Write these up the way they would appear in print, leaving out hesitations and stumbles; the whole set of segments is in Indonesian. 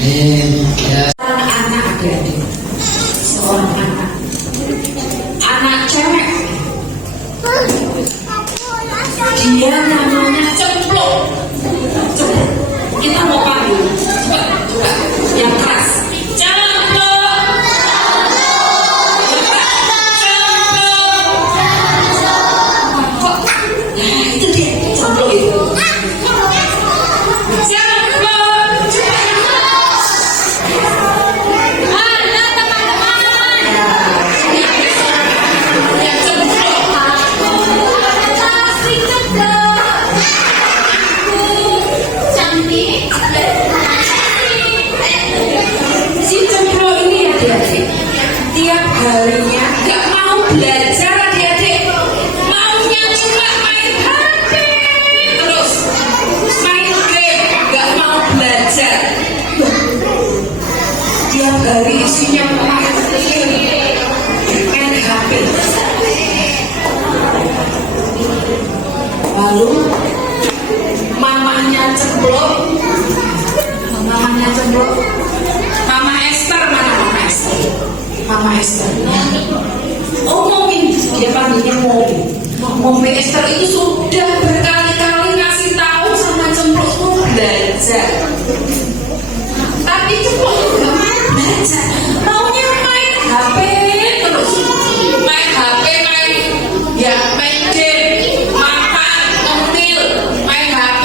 Ya. Anak adik-adik, seorang anak cewek, dia namanya Cemplok. Kita mau panggil, coba yang keras. Cemplok. Kok? Ya itu dia, Cemplok itu. Tiap harinya gak mau belajar adik-adik, maunya cuma main HP terus, main game, gak mau belajar. Tiap hari isinya main HP. Lalu mamanya Cemplok, Mama Esther, mana Mama Esther? Mama Esther. Oh, Momi, dia panggilnya Momi. Momi Esther itu sudah berkali-kali ngasih tahu sama Cemplok mau belajar. Tapi Cemplok nggak mau belajar, maunya main HP terus. Main HP, main game, makan, ngemil, main HP.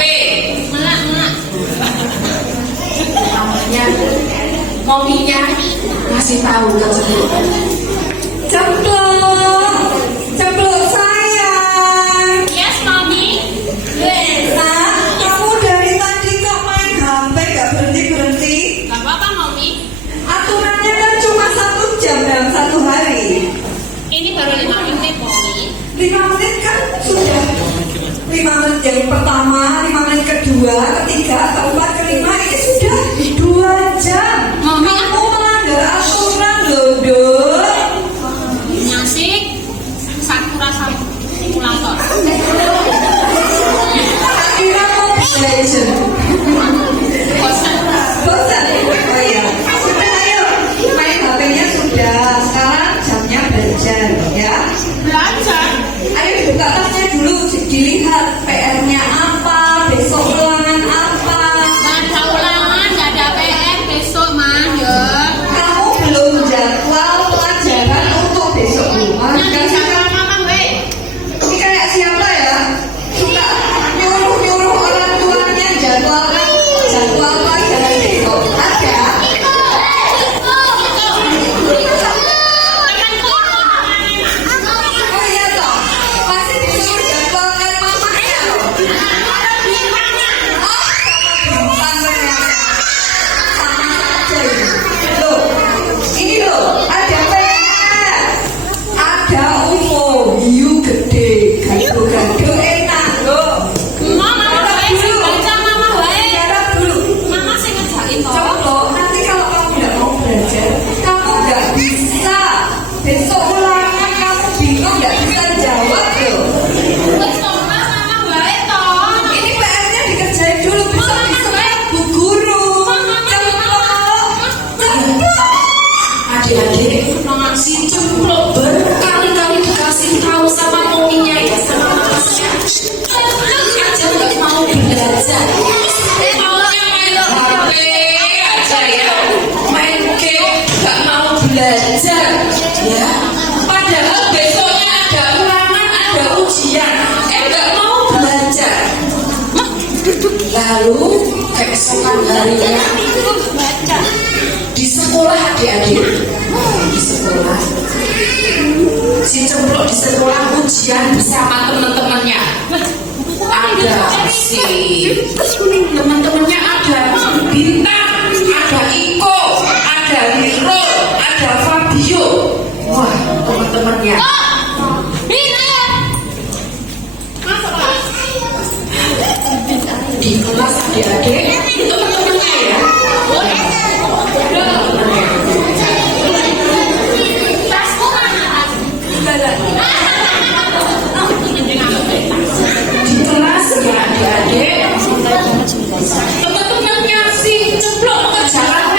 Namanya Mominya kasih tahu ke Cemplok sayang. Yes, Mami. Nah, kamu dari tadi kok main HP gak berhenti. Gak apa-apa, Mami. Aturannya kan cuma 1 jam dalam 1 hari. Ini baru 5 menit, Mami. 5 menit kan sudah 5 menit yang pertama, 5 menit kedua, ketiga, keempat, kelima, ini sudah 2 jam. Mami, kamu melanggar aturan loh, Dok. Ngasih Sakura simulator. Kira mau belajar. Bosan. Bosan? Oh iya. Sudah, ayo. Main HP-nya sudah. Sekarang jamnya belajar, ya. Belajar. Ayo buka tasnya dulu, dilihat PR-nya apa, besok ulangan apa. Gak ada ulangan, gak ada PR besok, mah, ya. Kamu belum jadwal pelajaran untuk besok rumah. Nanti jadwal mama, weh. Ini kayak siapa ya? Suka nyuruh orang tuanya jadwalkan jadwal pelajaran besok. Ada? Oh iya toh, pasti disuruh jadwalkan mamanya loh. Oh, sama ternyata. Sama aja ini. Loh, ini loh, ada PR. Ada hiu gede, gado-gado enak loh. Mama, baca mama, weh. Garap dulu. Mama sih ngerjain, toh. Contoh, nanti kalau kamu tidak mau belajar, kamu nggak bisa. Besok ulangan kamu bingung nggak bisa jawab loh. Wes, toh, mama, weh, toh. Ini PR-nya dikerjain dulu, besok disuruh Bu Guru. Adik-adik, si Cemplok berkali-kali dikasih tahu sama mominya ya, sama mamanya. Aja nggak mau belajar. Maunya main HP aja ya, main game, nggak mau belajar ya. Padahal besoknya ada ulangan, ada ujian, nggak mau belajar. Lalu keesokan harinya di sekolah adik-adik, di sekolah si Cemplok di sekolah ujian bersama teman-temannya. Ada si teman-temannya, ada Bintang, ada Iko, ada Liro, ada Fabio. Wah, teman-temannya di kelas adik-adik, teman-temannya ya. Tasku mana? Di kelas ya adik-adik, teman-temannya si Cemplok mengerjakan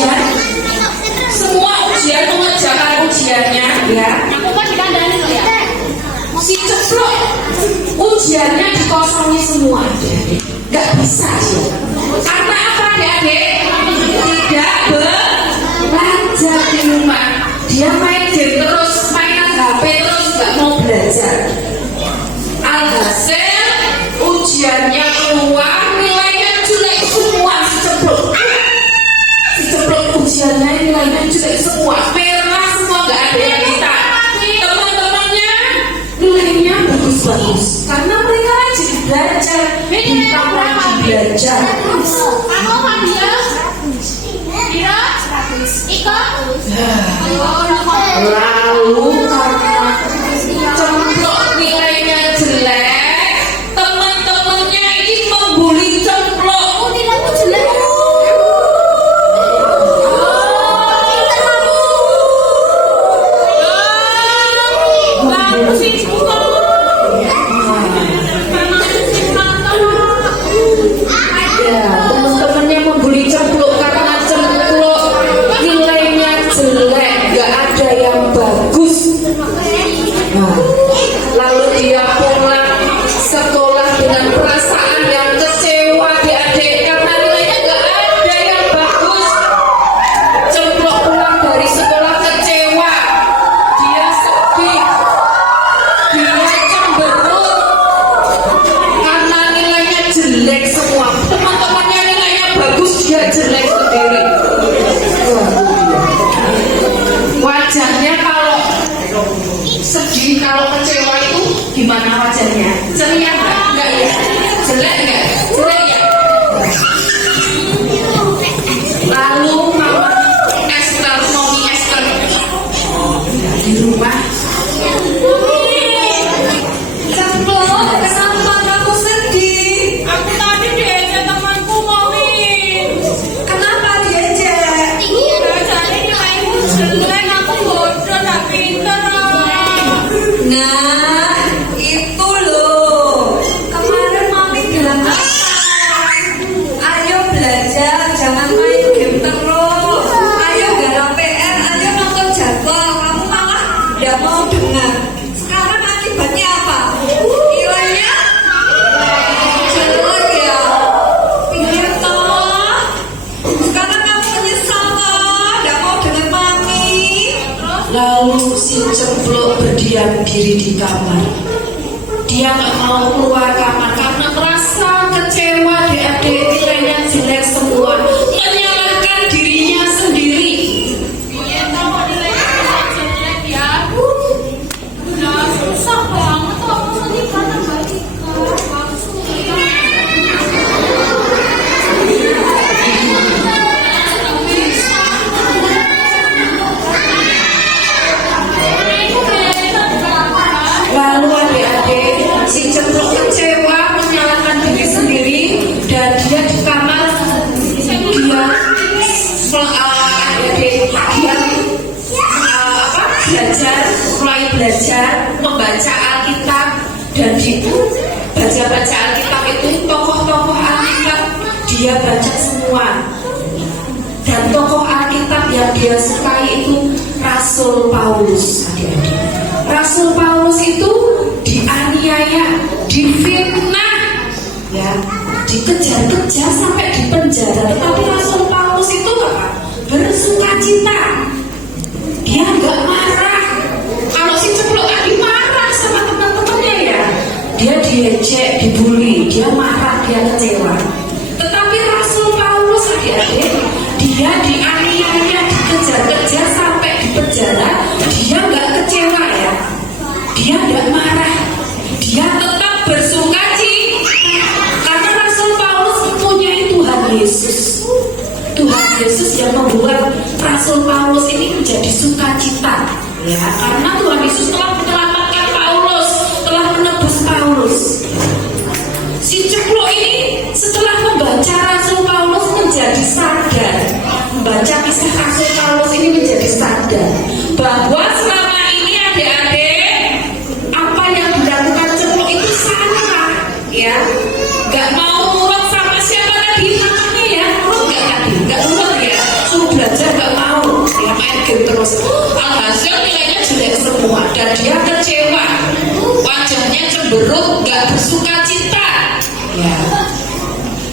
ujian, semua ujian mengerjakan ujiannya ya. Aku kan dikandani loh ya. Si Ceplok ujiannya dikosongi semua, nggak bisa sih. Karena apa adik-adik? Tidak belajar di rumah, dia main game terus, mainan HP terus, nggak mau belajar. Alhasil ujiannya keluar, nilainya jelek semua. Si Ceplok ujiannya nilainya jelek semua, merah semua, nggak ada yang kita. Teman-temannya nilainya bagus-bagus karena mereka rajin belajar, kita rajin belajar. Kamu Fadil? Dira? Iko? Lalu karena Cemplok nilainya jelek, teman-temannya ini membuli Cemplok. Oh, nilaimu jelek. Bagus sih, Iko. Ya, teman-temannya membuli Cemplok karena Cemplok nilainya jelek, nggak ada yang bagus. Nah, lalu dia pulang sekolah dengan perasaan yang kecewa adik-adik karena nilainya nggak ada yang bagus. Cemplok pulang dari sekolah kecewa, dia sedih, dia cemberut karena nilainya jelek semua. Teman-temannya nilainya bagus, dia jelek sendiri. Wajahnya kalau sedih, kalau kecewa itu gimana wajahnya? Ceria nggak? Enggak ya? Jelek nggak? Jelek ya? Lalu mama Esther, Mami Esther di rumah. Cemplok, kenapa kamu sedih? Aku tadi diajak temanku Mami. Kenapa diajak? Jadi nilaimu jelek, aku bodoh, tak pinter. Nah, itu loh. Kemarin mami bilang apa? Ayo belajar, jangan main game terus. Ayo garap PR, ayo nonton jadwal. Kamu malah nggak mau dengar. Sekarang akibatnya apa? Nilainya jelek ya. Pikir toh. Sekarang kamu menyesal toh, nggak mau dengar mami. Lalu si Cemplok berdiam diri di kamar. Dia nggak mau keluar kamar karena merasa kecewa, adik-adik nilainya jelek semua, menyalahkan dirinya sendiri. Iya, tahu nilainya jelek ya. Udah susah banget kok aku sedih karena Mbak Ika. Lalu adik-adik si Cemplok kecewa, menyalahkan diri sendiri, dan dia di kamar dia mulai belajar membaca Alkitab, dan di baca Alkitab itu tokoh-tokoh Alkitab dia baca semua, dan tokoh Alkitab yang dia sukai itu Rasul Paulus. Adik-adik, Rasul Paulus itu dianiaya, difitnah, ya, dikejar-kejar sampai di penjara. Tetapi Rasul Paulus itu apa? Bersukacita. Dia nggak marah. Kalau si Cemplok tadi marah sama teman-temannya ya, dia diejek, dibully, dia marah, dia kecewa. Tetapi Rasul Paulus adik-adik, dia dianiaya, dikejar-kejar sampai di penjara, dia nggak kecewa ya, dia nggak marah, dia tetap bersukacita karena Rasul Paulus mempunyai Tuhan Yesus. Tuhan Yesus yang membuat Rasul Paulus ini menjadi sukacita, ya, karena Tuhan Yesus telah menyelamatkan Paulus, telah menebus Paulus. Si Cemplok ini setelah membaca Rasul Paulus menjadi sadar, membaca kisah Rasul Paulus ini menjadi sadar bahwa selama ini adik-adik apa yang dilakukan Cemplok itu salah, ya, nggak mau nurut sama siapa tadi namanya ya, nurut nggak tadi, nggak nurut ya, suruh belajar terus. Alhasil nilainya jelek semua dan dia kecewa. Wajahnya cemberut, nggak bersuka cita. Ya.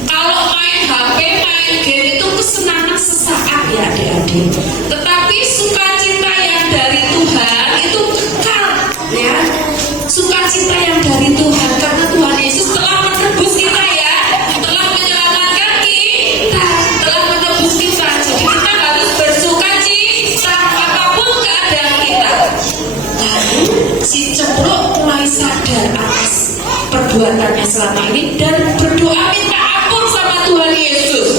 Kalau main HP, main game itu kesenangan sesaat ya adik-adik. Tetapi sukacita yang dari Tuhan itu kekal ya. Sukacita yang dari Tuhan karena Tuhan Yesus telah menebus kita ya, telah menyelamatkan kita, telah menebus kita. Jadi kita harus bersukacita apapun keadaan kita. Lalu si cempluk mulai sadar atas perbuatannya selama ini dan berdoa minta ampun sama Tuhan Yesus.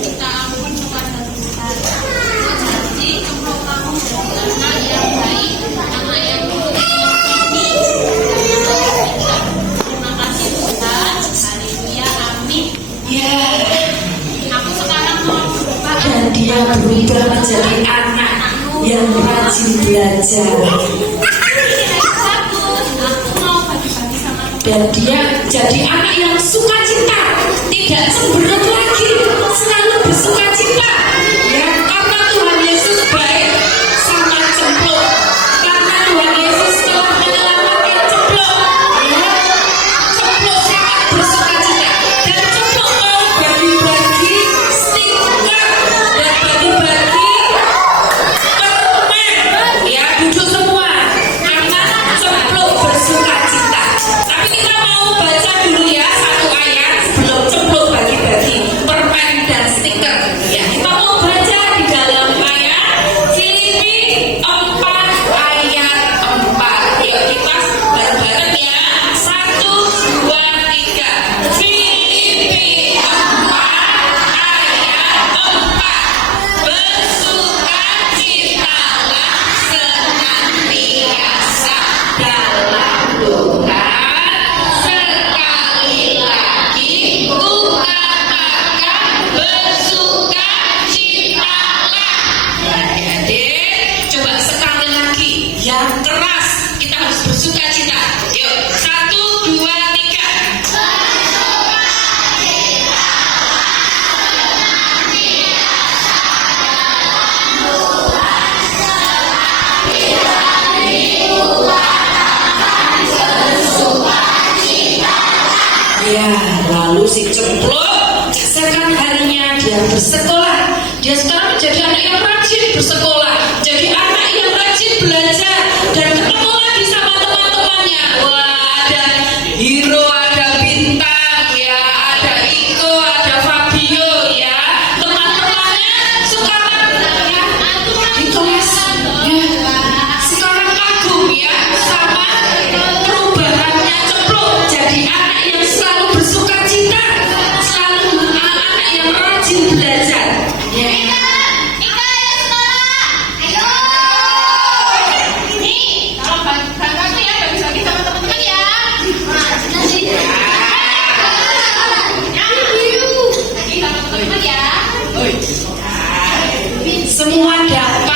Kita ampun kepada Tuhan. Jadi kalau kamu jadi anak yang baik, anak yang ini, terima kasih Tuhan. Haleluya, amin. Ya, Aku sekarang mau berubah. dan dia berubah menjadi anak yang rajin belajar. Bagus, aku mau bagi-bagi sama teman. Dan dia jadi anak yang sukacita, tidak cemberut lagi, selalu bersukacita. Ya, karena Tuhan Yesus baik sama cempluk. Karena Tuhan Yesus telah menyelamatkan cempluk. Ya, cempluk sangat bersukacita. Dan cempluk mau bagi-bagi stiker dan bagi-bagi permen. Ya, duduk semua. Karena cempluk bersukacita. Tapi kita mau baca dulu ya satu ayat sebelum cempluk bagi-bagi permen dan stiker. Ya, kita mau baca di dalam ayat Filipi 4 ayat 4. Yuk kita bareng-bareng ya. 1, 2, 3. Filipi 4 ayat 4. Bersukacitalah senantiasa dalam Tuhan. Sekali lagi kukatakan bersukacitalah. Adik-adik, coba sekali lagi yang keras, kita harus bersukacita. Yuk, 1, 2, 3. Ya, lalu si cempluk keesokan harinya dia bersekolah. Dia sekarang menjadi anak yang rajin bersekolah, jadi anak yang rajin belajar dan ketemu lagi sama teman-temannya. Wah, ada Hiro, ada Bintang, ya, ada Iko, ada Fabio, ya. Teman-temannya sekarang ya di kelas ya. Sekarang kagum ya sama perubahannya cempluk jadi anak yang selalu bersukacita, selalu anak yang rajin belajar. Ya. Ika ayo sekolah. Ayo. Nih, kalau bagi-bagi ya, bagi-bagi sama teman-teman ya. Nanti. Ya. Bagi sama teman-teman ya. Semua dapat